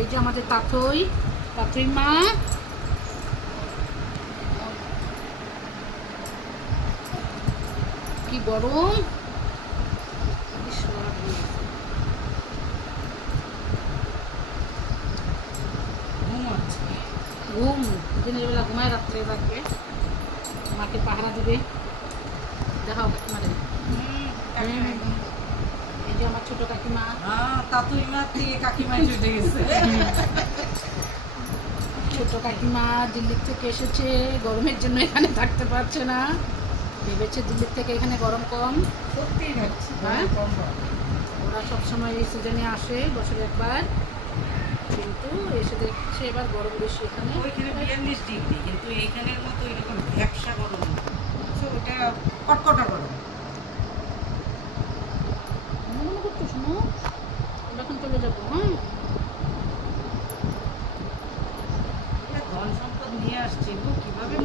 এই যে আমাদের তাথই মা, কি গরম। ঘুম দিনের বেলা ঘুমায়, রাত্রে রাখবে, মাকে পাহারা দেবে। দেখাও কাকিমারে। এই যে আমার ছোট কাকিমা, ছোট কাকিমা দিল্লি থেকে এসেছে, গরমের জন্য এখানে থাকতে পারছে না, ভেবেছে দিল্লির থেকে এখানে গরম কম। সত্যি হ্যাঁ, ওরা সবসময় এই সিজনে আসে, বছরে একবার, কিন্তু এসে দেখছে এবার গরম বেশি এখানে। ওইখানে 42 ডিগ্রি, কিন্তু এইখানের মতো এরকম ভ্যাপসা গরম না। ওটা কটকটা গরম। মনে করছো শোনো, এখন চলে যাবো। হ্যাঁ, ধন সম্পদ নিয়ে আসছি, কিভাবে